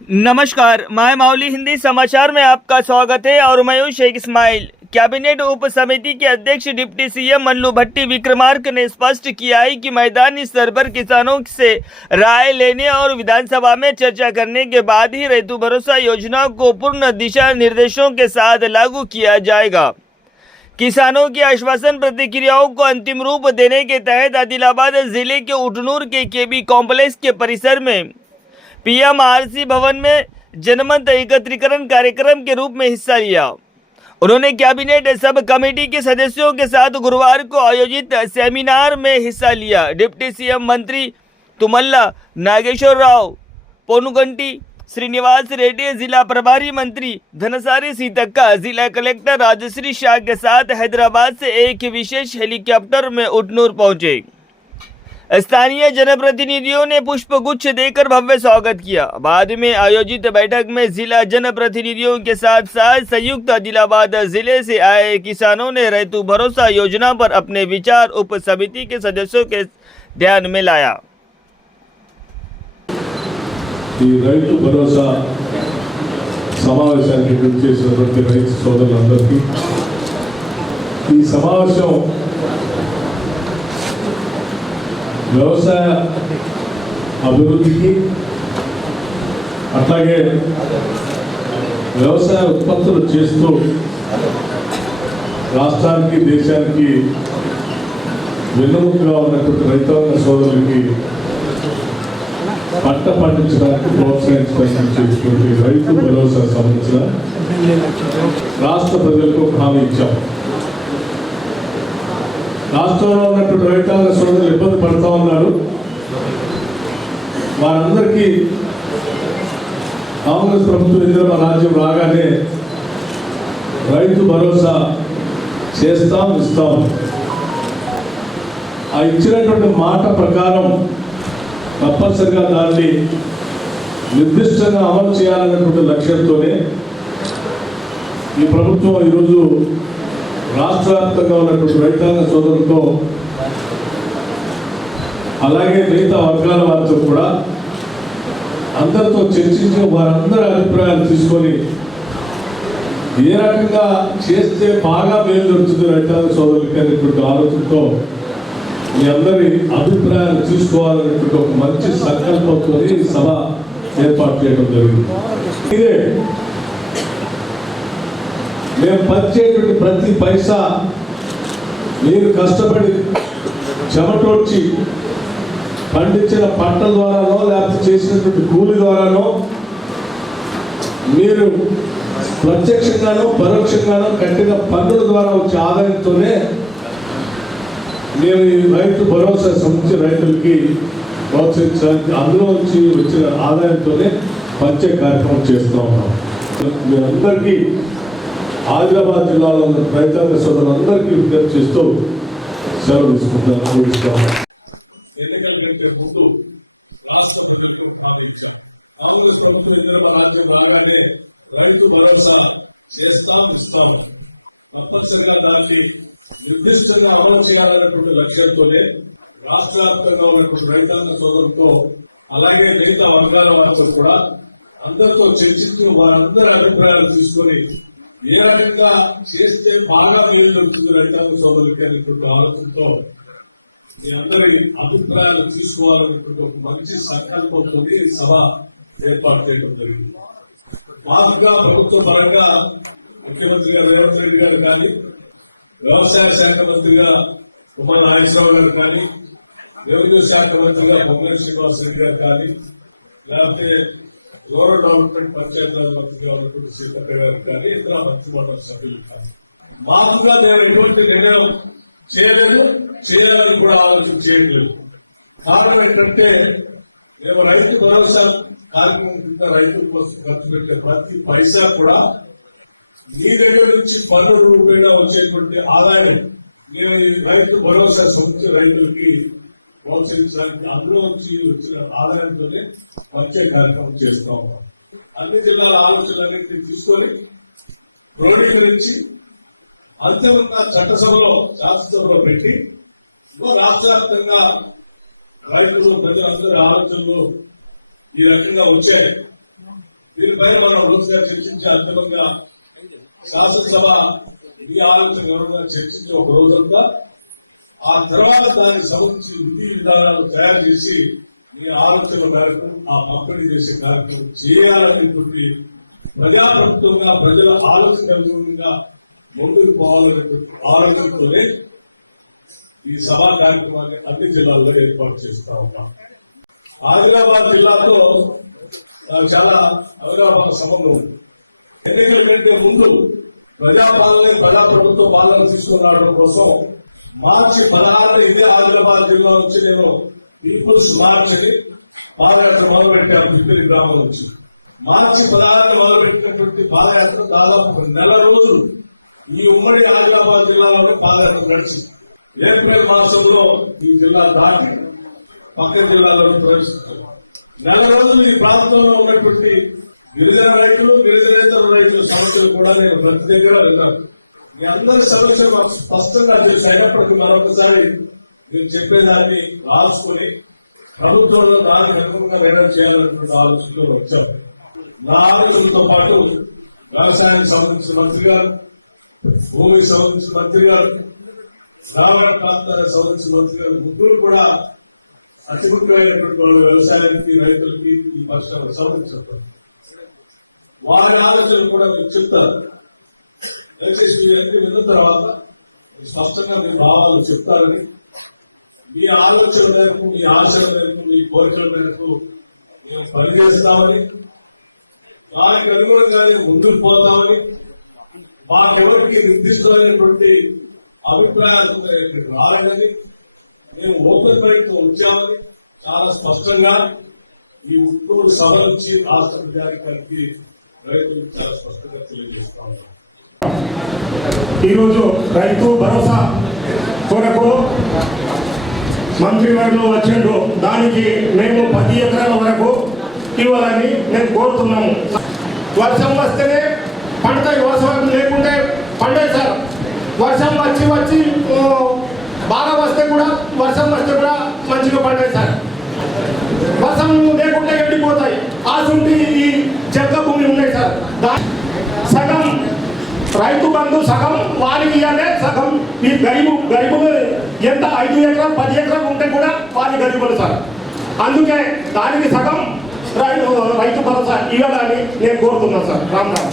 नमस्कार, मैं माउली हिंदी समाचार में आपका स्वागत है और मैं हूं शेख इस्माइल। कैबिनेट उप समिति के अध्यक्ष डिप्टी सीएम मल्लू भट्टी विक्रमार्क ने स्पष्ट किया है कि मैदानी स्तर पर किसानों से राय लेने और विधानसभा में चर्चा करने के बाद ही రైతు भरोसा योजना को पूर्ण दिशा निर्देशों के साथ लागू किया जाएगा। किसानों की आश्वासन प्रतिक्रियाओं को अंतिम रूप देने के तहत आदिलाबाद जिले के उटनूर के केबी कॉम्प्लेक्स के परिसर में पीएमआरसी भवन में जनमत एकत्रीकरण कार्यक्रम के रूप में हिस्सा लिया। उन्होंने कैबिनेट सब कमेटी के सदस्यों के साथ गुरुवार को आयोजित सेमिनार में हिस्सा लिया। डिप्टी सीएम मंत्री तुमल्ला नागेश्वर राव, पोनुगंटी श्रीनिवास रेड्डी, जिला प्रभारी मंत्री धनसारी सीतक्का, जिला कलेक्टर राजश्री शाह के साथ हैदराबाद से एक विशेष हेलीकॉप्टर में उटनूर पहुंचे। स्थानीय जनप्रतिनिधियों ने पुष्पगुच्छ देकर भव्य स्वागत किया। बाद में आयोजित बैठक में जिला जनप्रतिनिधियों के साथ साथ संयुक्त आदिलाबाद जिले से आए किसानों ने రైతు भरोसा योजना पर अपने विचार उप समिति के सदस्यों के ध्यान में लाया। రైతు భరోసా సమావేశానికి పిలిచేసినటువంటి రైతు సోదరులందరికీ ఈ సమావేశం వ్యవసాయ అభివృద్ధికి అట్లాగే వ్యవసాయ ఉత్పత్తులు చేస్తూ రాష్ట్రానికి దేశానికి వెన్నుముకగా ఉన్నటువంటి రైతాంగ సోదరులకి పంట పండించడానికి ప్రోత్సహించడానికి చేసినటువంటి రైతు భరోసా సంబంధించిన రాష్ట్ర ప్రజలకు ఒక హామీ ఇచ్చాం। రాష్ట్రంలో ఉన్నటువంటి రైతాంగ సోదరులు ఇబ్బంది పడుతూ ఉన్నారు। వారందరికీ కాంగ్రెస్ ప్రభుత్వం ఇందిరమ్మ రాజ్యం రాగానే రైతు భరోసా చేస్తాం ఇస్తాం ఆ ఇచ్చినటువంటి మాట ప్రకారం తప్పనిసరిగా దాన్ని నిర్దిష్టంగా అమలు చేయాలన్నటువంటి లక్ష్యంతోనే ఈ ప్రభుత్వం ఈరోజు రాష్ట్ర వ్యాప్తంగా ఉన్నటువంటి రైతాంగ సోదరులతో అలాగే మిగతా వర్గాల వారితో కూడా అందరితో చర్చించి వారందరి అభిప్రాయాలు తీసుకొని ఏ రకంగా చేస్తే బాగా మేలు జరుగుతుంది రైతాంగ సోదరులకి అనేటువంటి ఆలోచనతో మీ అందరి అభిప్రాయాలు తీసుకోవాలనేటువంటి ఒక మంచి సంకల్పంతో ఈ సభ ఏర్పాటు చేయడం జరిగింది। ఇదే మేము పంచేటువంటి ప్రతి పైసా మీరు కష్టపడి చెమటోడ్చి పండించిన పంటల ద్వారానో లేకపోతే చేసినటువంటి కూలి ద్వారానో మీరు ప్రత్యక్షంగానో పరోక్షంగానో కట్టిన పన్నుల ద్వారా వచ్చే ఆదాయంతోనే మేము ఈ రైతు భరోసా సంబంధించి రైతులకి ప్రోత్సహించడానికి అందులో వచ్చి వచ్చిన ఆదాయంతోనే పంచే కార్యక్రమం చేస్తూ ఉన్నాం। మీ అందరికీ ఆదిలాబాద్ జిల్లాలో ఉన్న రైతాంగ సోదరులందరికీ విజ్ఞప్తి చేస్తూ సెలవు తీసుకుంటాను। నిర్దిష్టంగా అమలు చేయాలనేటువంటి లక్ష్యంతోనే రాష్ట్ర వ్యాప్తంగా ఉన్నటువంటి రైతాంగ సోదరులతో అలాగే మిగతా వర్గాల వారితో కూడా అందరితో చర్చిస్తూ వారందరి అభిప్రాయాలు తీసుకొని ఏ రకంగా చేస్తే బాగా మేలు జరుగుతుంది రైతాంగ సోదరులకి అనేటువంటి ఆలోచనతో మీ అందరి అభిప్రాయాలు తీసుకోవాలనేటువంటి ఒక మంచి సంకల్పంతో ఈ సభ ఏర్పాటు చేయడం జరిగింది। మామూలుగా ప్రభుత్వ పరంగా ముఖ్యమంత్రి గారు రేవంత్ రెడ్డి గారు కానీ వ్యవసాయ శాఖ మంత్రిగా ఉమ్మల నాగేశ్వరరావు గారు కానీ రెవెన్యూ శాఖ మంత్రిగా పొంగల్ శ్రీనివాస్ రెడ్డి గారు కానీ లేకపోతే రూరల్ డెవలప్మెంట్ పంచాయతీరాజ్ మంత్రిగా ఉన్నటువంటి శ్రీపతి గారు కానీ ఇతర మంత్రిమండలి సభ్యులు కానీ మామూలుగా నేను ఎటువంటి నిర్ణయం చేయలేదు, చేయాలని కూడా ఆలోచన చేయట్లేదు। కారణం ఏంటంటే మేము రైతు భరోసా కార్యక్రమం రైతుల కోసం ఖర్చు పెట్టే ప్రతి పైసా కూడా మీ దగ్గర నుంచి పన్నుల రూపంగా వచ్చేటువంటి ఆదాయం మేము ఈ రైతు భరోసా సొంత రైతులకి ప్రోత్సహించడానికి అందులో నుంచి వచ్చిన ఆదాయంతోనే వచ్చే కార్యక్రమం చేస్తా ఉన్నాం। అన్ని జిల్లాల ఆలోచనలన్నింటినీ తీసుకొని క్రోడీకరించి అంతిమంగా చట్టసభలో శాసనసభలో పెట్టి రాష్ట్ర వ్యాప్తంగా రైతులు ప్రజలందరి ఆలోచనలు ఈ రకంగా వచ్చాయి। దీనిపై మనం రోజుగా చర్చించే అంతరంగా శాసనసభ ఈ ఆలోచన ఎవరైనా చర్చించి ఒక రోజంతా ఆ తర్వాత దానికి సంబంధించి విధి విధానాలు తయారు చేసి మీ ఆలోచన మేరకు ఆ పంపిణీ చేసే కార్యక్రమం చేయాలనేటువంటి ప్రజాప్రభుత్వంగా ప్రజల ఆలోచనగా ముందుకు పోవాలనే ఆలోచనతోనే ఈ సభా కార్యక్రమాన్ని అన్ని జిల్లాల్లో ఏర్పాటు చేస్తా ఉన్నాం. ఆదిలాబాద్ జిల్లాలో చాలా అవగాహన సమయంలో ఎన్నికల కంటే ముందు ప్రజాపాలన ప్రజాప్రభుత్వ పాలన తీసుకురావడం కోసం మార్చి 16 ఇదే ఆదిలాబాద్ జిల్లా నుంచి నేను పీపుల్స్ మార్చిని పాదయాత్ర మొదలుపెట్టాను. పిప్పలి గ్రామం నుంచి మార్చి 16 మొదలుపెట్టినటువంటి పాదయాత్ర దాదాపు నెల రోజులు ఈ ఉమ్మడి ఆదిలాబాద్ జిల్లాలో పాదయాత్ర నడిచి ఏప్రిల్ మాసంలో ఈ జిల్లా దాటి పక్క జిల్లాలో ప్రవేశిస్తారు. నెల రోజులు ఈ ప్రాంతంలో ఉన్నటువంటి గిరిజన రైతులు గిరిజనేతర రైతుల సమస్యలు కూడా నేను ప్రతి దగ్గర విన్నాను. మీ అందరి సమస్యలు స్పష్టంగా తెలిసి అయినప్పటికీ మరొకసారి మీరు చెప్పేదాన్ని రాసుకొని ప్రభుత్వంలో దాన్ని అనుగుణంగా నిర్ణయం చేయాలన్నటువంటి ఆలోచనతో వచ్చారు. మన ఆలోచనతో పాటు వ్యవసాయానికి సంబంధించిన మంత్రి గారు, భూమికి సంబంధించిన మంత్రి గారు, గ్రామీణ ప్రాంతాలకు సంబంధించిన మంత్రి గారు ముగ్గురు కూడా అతి ముఖ్యమైనటువంటి వాళ్ళు వ్యవసాయానికి రైతులకి ఈ పథకాలు సమర్పించారు. వారి ఆలోచనలు కూడా మీకు చెప్తారు. దయచేసి మీరు విన్న తర్వాత స్పష్టంగా మీ భావాలు చెప్తారని, మీ ఆలోచన మేరకు, మీ ఆశల మేరకు, మీ కోరికల మేరకు మేము పనిచేస్తామని, దానికి అనుగుణంగానే ముందుకు పోతామని, మా ఎవరికి నిర్దిష్టమైనటువంటి అభిప్రాయాలు రావాలని మేము ఓపెన్ మైండ్ ఉంచామని చాలా స్పష్టంగా ఈ ఉత్తూరు సభ నుంచి రాష్ట్ర ప్రజానికి రైతులు చాలా స్పష్టంగా తెలియజేస్తాము. ఈరోజు రైతు భరోసా కొరకు మంత్రివర్గంలో వచ్చిండు. దానికి మేము 10 ఎకరాల వరకు ఇవ్వాలని నేను కోరుతున్నాము. వర్షం వస్తేనే పండుతాయి, వర్షం లేకుంటే పండాయి సార్. వర్షం వచ్చి బాగా వస్తే కూడా, వర్షం వస్తే కూడా మంచిగా పండాయి సార్. వర్షం లేకుంటే ఎండిపోతాయి. ఆసుంటి ఈ జగ్గ భూమి ఉన్నాయి సార్. సగం రైతు బంధు సగం వారికి ఇవ్వాలి, సగం ఈ గరీబులు ఎంత 5 ఎకరాలు 10 ఎకరాలు ఉంటే కూడా వారి గరీబులు సార్. అందుకే దానికి సగం రైతు భరోసా ఇవ్వాలని నేను కోరుతున్నాను సార్. రామ్ రామ్.